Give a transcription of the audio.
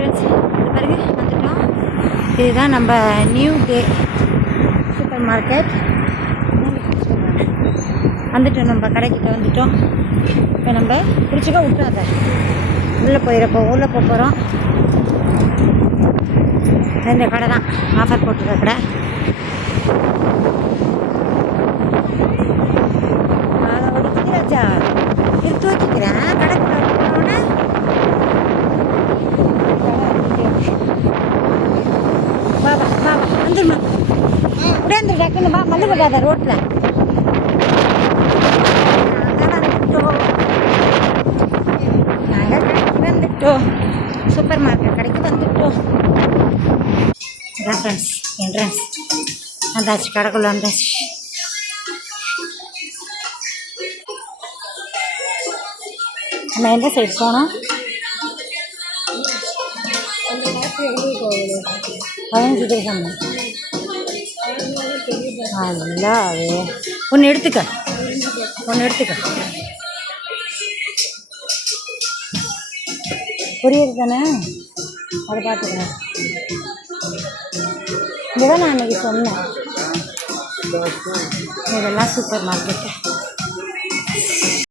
Friends, இது பாருங்க வந்துட்டோம். இதுதான் நம்ம நியூ டே சூப்பர் மார்க்கெட் வந்துட்டோம். நம்ம கடைக்கிட்ட வந்துட்டோம். இப்போ நம்ம பிடிச்சிக்க விட்டுறாத, உள்ளே போக போகிறோம். இந்த கடை தான் ஆஃபர் போட்டுருக்க கடை. ராஜா எடுத்து வச்சுக்கிறேன். கடைக்குள்ள போனோடனே பாபா வந்துருமா உடனே டக்குன்னு பா, மல்லு போட்டாத ரோட்டில். நாங்கள் கடைக்கு வந்துட்டோம். சூப்பர் மார்க்கெட் கடைக்கு வந்துட்டோம். இதான் ஃப்ரெண்ட்ஸ் என்ட்ரன்ஸ். வந்தாச்சு, கடைக்குள்ள வந்தாச்சு. நம்ம எந்த சைடு போனோம்? நல்லாவே ஒன்று எடுத்துக்க. புரியுது தானே? அதை பார்த்துக்கிறேன். இதுதான் நான் அன்றைக்கி சொன்னேன். இதெல்லாம் சூப்பர் மார்க்கெட்டு.